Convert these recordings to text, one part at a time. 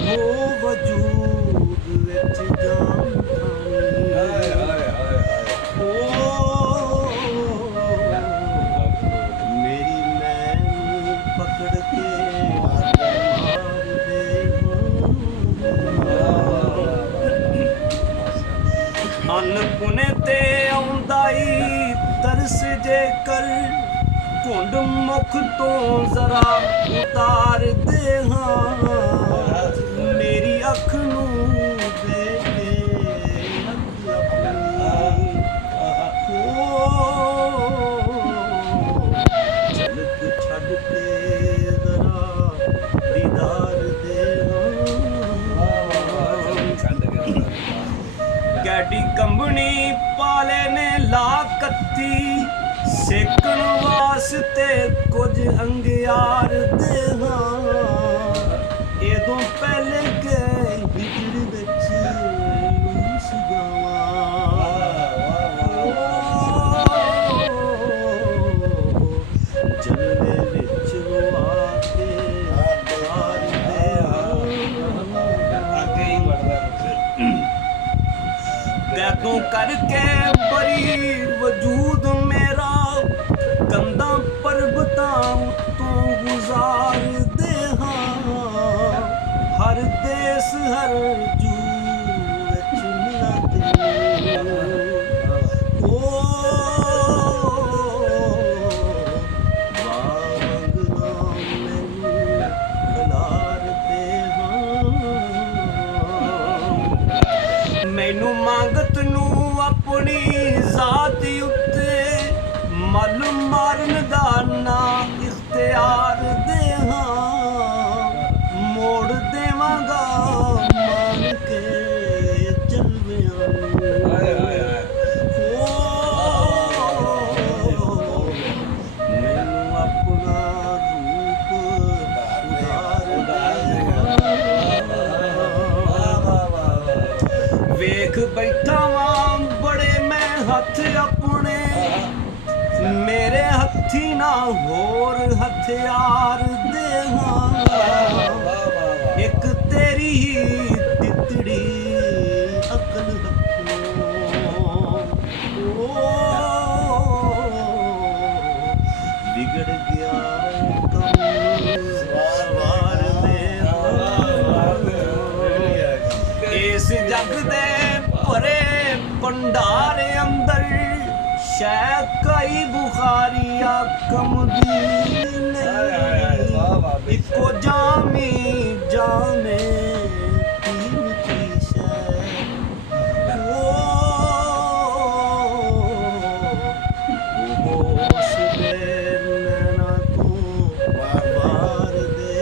हो वजूद विच जान मेरी मैनू पकड़ के मार दे अनपुने ते आउंदा ई तरस जे कर घुंड मुख तो जरा उतार दे मेरी अख नू दे के अख अपनी झलक छड़ के जरा दीदार दे गैडी कंबनी पाले ने ला कत्ती सेकण वास्ते कुछ अंगियार दे एदों पहले के हिजड़ विच लूस जलवे विच रोआ के हार दे कैदों करके बरी वजूद मेरा कंधा पर्वतां उत्तों गुजार दे हर देश हर जू विच मिला वांगना मैनू खलार दे मैनू मांगत नू अपनी जात उत्ते मल मारन दा ना इख्तियार दे मोड़ देवांगा मान के जलवियां मैनू अपना रूप वेख बैठा वां बड़े मैं हथ अपने मेरे हथी ना होर हथियार दे एक तेरी ही तितड़ी अकल बिगड़ गया सवार दे इस जग दे भरे भंडारे अंदर शै कई बुखारिया कमदीन इको जामी जामे तीन की शै होश दे नैना तू वार दे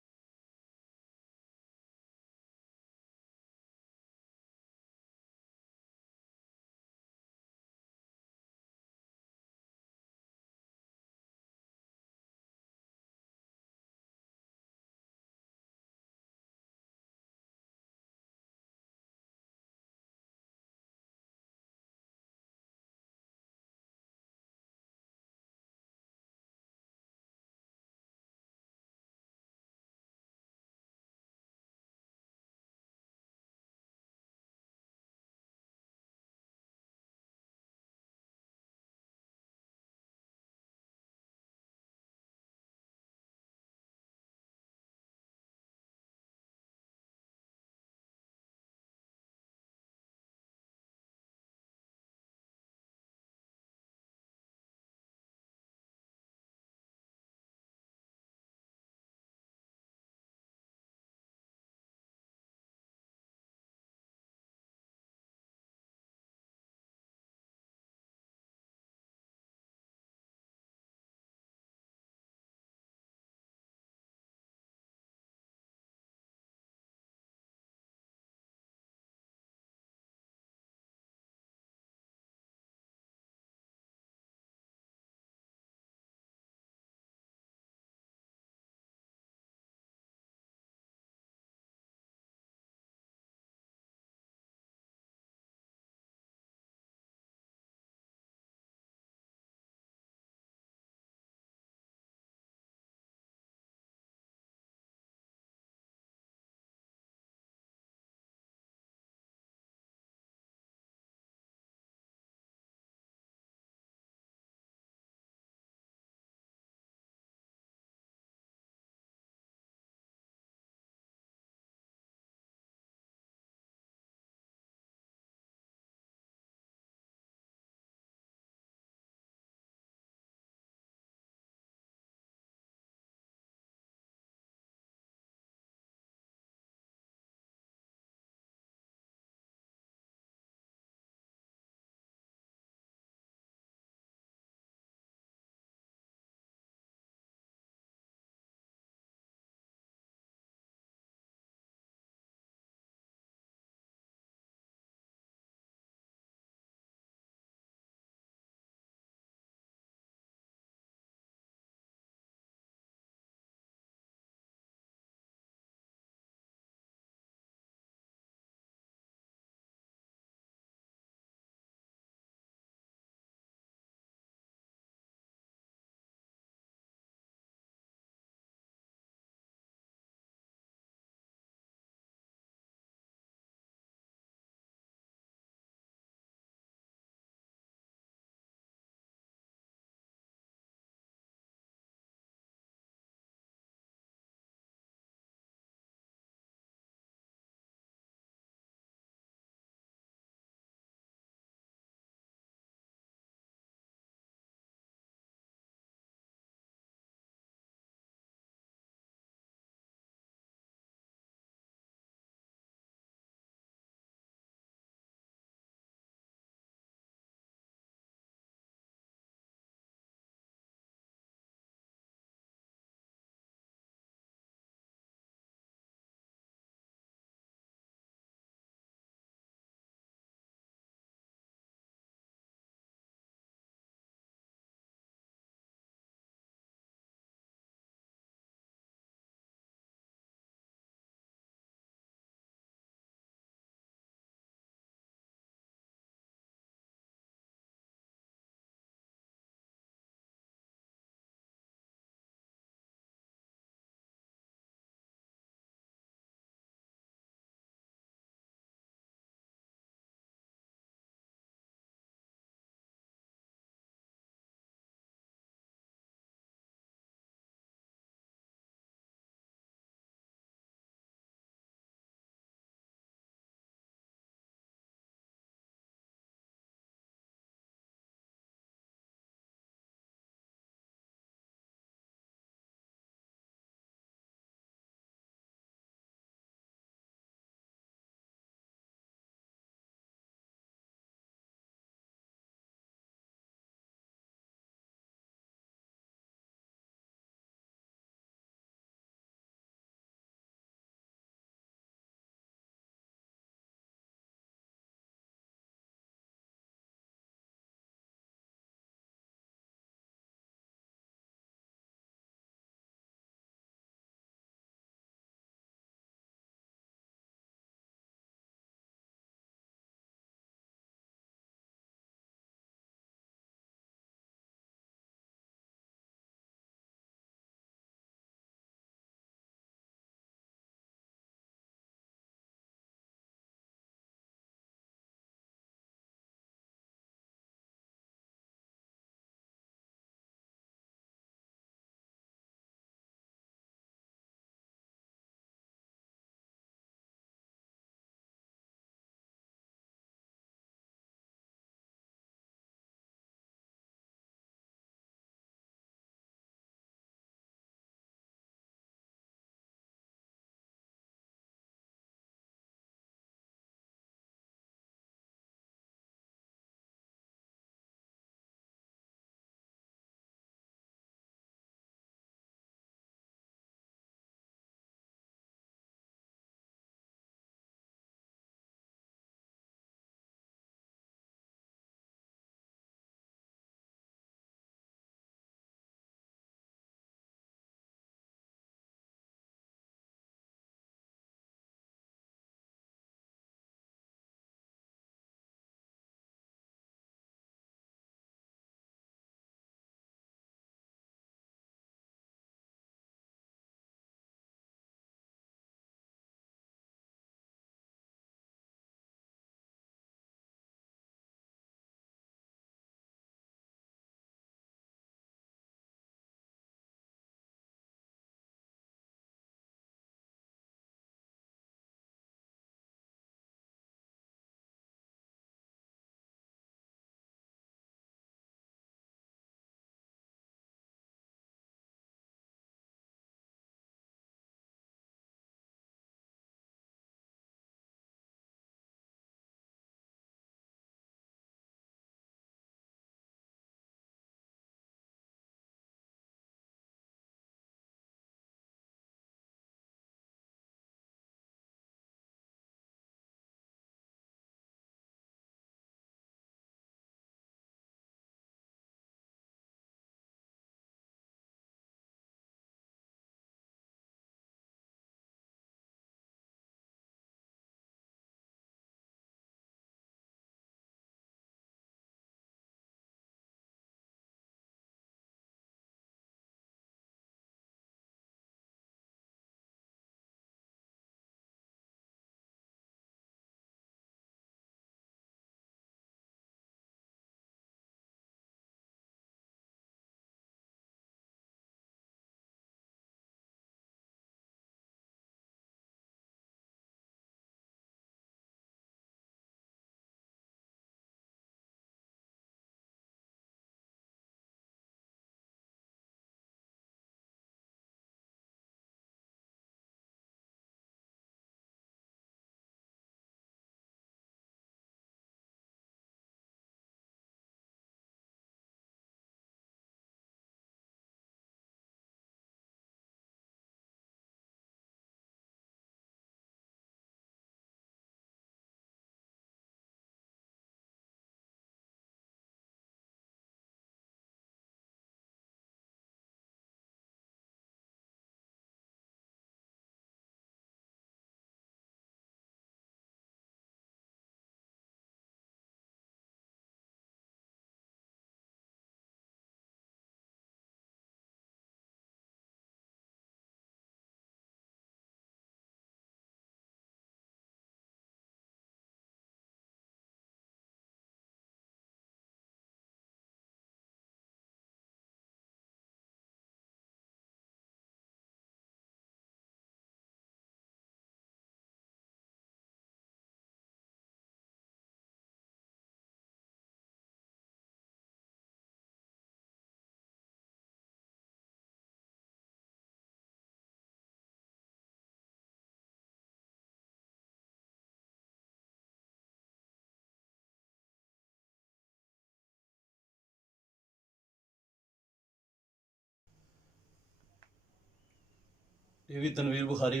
ਟੀਵੀ ਤਨਵੀਰ ਬੁਖਾਰੀ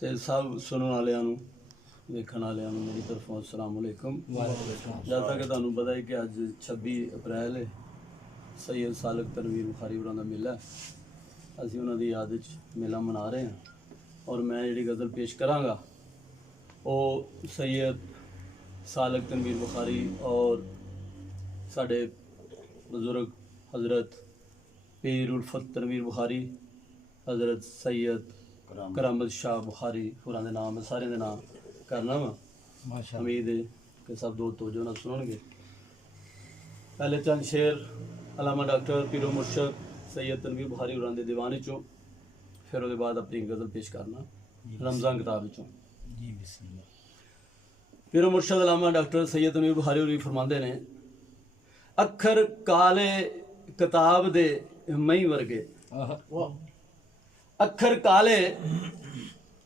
ਤੇ ਸਭ ਸੁਣਨ ਵਾਲਿਆਂ ਨੂੰ ਵੇਖਣ ਵਾਲਿਆਂ ਨੂੰ ਮੇਰੀ ਤਰਫੋਂ ਅਸਲਾਮ ਅਲੈਕੁਮ। ਜਦ ਤੱਕ ਤੁਹਾਨੂੰ ਪਤਾ ਹੈ ਕਿ ਅੱਜ 26 ਅਪ੍ਰੈਲ ਹੈ, ਸੈਯਦ ਸਾਲਕ ਤਨਵੀਰ ਬੁਖਾਰੀ ਹੋਰਾਂ ਦਾ ਮੇਲਾ। ਅਸੀਂ ਉਹਨਾਂ ਦੀ ਯਾਦ ਵਿੱਚ ਮੇਲਾ ਮਨਾ ਰਹੇ ਹਾਂ ਔਰ ਮੈਂ ਜਿਹੜੀ ਗਜ਼ਲ ਪੇਸ਼ ਕਰਾਂਗਾ ਉਹ ਸੈਯਦ ਸਾਲਕ ਤਨਵੀਰ ਬੁਖਾਰੀ ਔਰ ਸਾਡੇ ਬਜ਼ੁਰਗ ਹਜ਼ਰਤ ਪੀਰ ਉਲਫਤ ਤਨਵੀਰ ਬੁਖਾਰੀ, हज़रत सैयद करामत शाह बुखारी होरां दे नाम सारे दे नाम करना वा। उम्मीद है कि सब दोस्त तवज्जो नाल सुनणगे। पहले चंद शेर अलामा डॉक्टर पीरो मुर्शद सैयद तनवीर बुखारी होरां दे दीवान चों, फिर उसके बाद अपनी गज़ल पेश करना रमज़ान किताब चों। पीरो मुर्शद अलामा डॉक्टर सैयद तनवीर बुखारी होरी फरमांदे ने, अखर काले किताब दे मई वर्गे, ਅੱਖਰ ਕਾਲੇ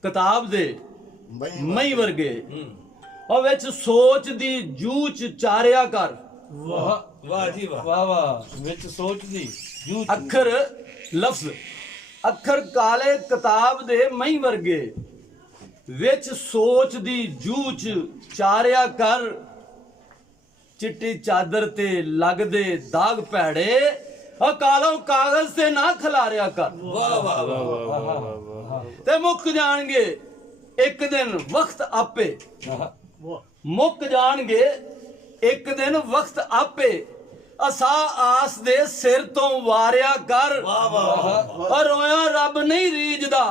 ਕਿਤਾਬ ਦੇ ਮਈ ਵਰਗੇ, ਉਹ ਵਿੱਚ ਸੋਚ ਦੀ ਜੂਚ ਚਾਰਿਆ ਕਰ। ਵਾਹ ਵਾਹ ਜੀ ਵਾਹ ਵਾਹ ਵਾਹ, ਵਿੱਚ ਸੋਚ ਦੀ ਜੂਚ। ਅੱਖਰ ਲਫ਼ਜ਼ ਅੱਖਰ ਕਾਲੇ ਕਿਤਾਬ ਦੇ ਮਈ ਵਰਗੇ, ਵਿੱਚ ਸੋਚ ਦੀ ਜੂਚ ਚਾਰਿਆ ਕਰ। ਚਿੱਟੀ ਚਾਦਰ ਤੇ ਲੱਗਦੇ ਦਾਗ ਭੈੜੇ, ਕਾਲੋਂ ਕਾਗਜ਼ ਤੇ ਨਾ ਖਿਲਾਰਿਆ ਕਰ। ਵਾਹ ਵਾਹ ਵਾਹ, ਤੇ ਮੁੱਕ ਜਾਣਗੇ ਇੱਕ ਦਿਨ ਵਕਤ ਆਪੇ, ਮੁੱਕ ਜਾਣਗੇ ਇੱਕ ਦਿਨ ਵਕਤ ਆਪੇ। ਅਸਾ ਆਸ ਦੇ ਸਿਰ ਤੋਂ ਵਾਰਿਆ ਕਰ। ਵਾਹ ਵਾਹ, ਰੋਇਆ ਰੱਬ ਨਹੀਂ ਰੀਝਦਾ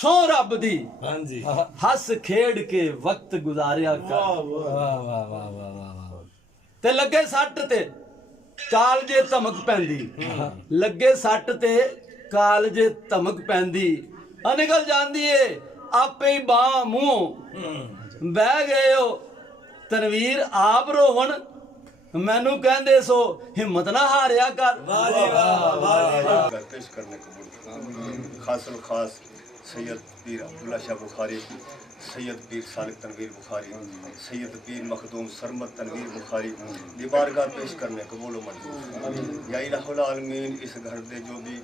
ਸੋ ਰੱਬ ਦੀ, ਹਾਂਜੀ। ਹੱਸ ਖੇਡ ਕੇ ਵਕਤ ਗੁਜ਼ਾਰਿਆ ਕਰ। ਵਾਹ ਵਾਹ ਵਾਹ ਵਾਹ ਵਾਹ। ਤੇ ਲੱਗੇ ਸੱਟ ਤੇ ਕਾਲਜੇ ਧਮਕ ਪੈਂਦੀ, ਲੱਗੇ ਸੱਟ ਤੇ ਕਾਲਜੇ ਧਮਕ ਪੈਂਦੀ। ਨਿਕਲ ਜਾਂਦੀ ਏ ਆਪੇ ਹੀ ਬਾਹ ਮੂੰਹੋਂ। ਬਹਿ ਗਏ ਹੋ ਤਨਵੀਰ ਆਪ ਰੋਵਣ, ਮੈਨੂੰ ਕਹਿੰਦੇ ਸੋ ਹਿੰਮਤ ਨਾ ਹਾਰਿਆ ਕਰ। ਵਾਹ ਜੀ ਵਾਹ ਵਾਹ ਜੀ ਵਾਹ। पेश करने को खासुल खास सैयद पीर अब्दुल्ला शाह बुखारी, सैयद पीर सालिक तनवीर बुखारी, सैयद पीर मखदूम सरमद तनवीर बुखारी दी बारगाह पेश करने को बोलो मंजूर। या इलाहुल आलमीन इस घर दे जो भी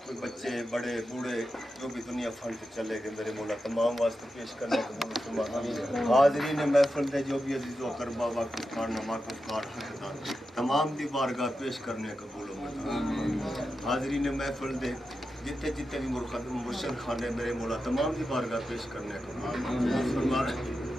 कोई बच्चे बड़े बूढ़े जो भी दुनिया फंड चले गए मेरे मौला तमाम वास्ते पेश करने को बोलो। हाजरीन महफिल दे जो भी अजीज़ व अकरबा वाक़िफ़ कार नावाक़िफ़ कार हक़दार तमाम दी बारगाह पेश करने को बोलो मंजूर। हाजरीन महफिल दे जितने जितने भी मुर्शद खाने मेरे मौला तमाम की बारगाह पेश करने को फरमा रहे।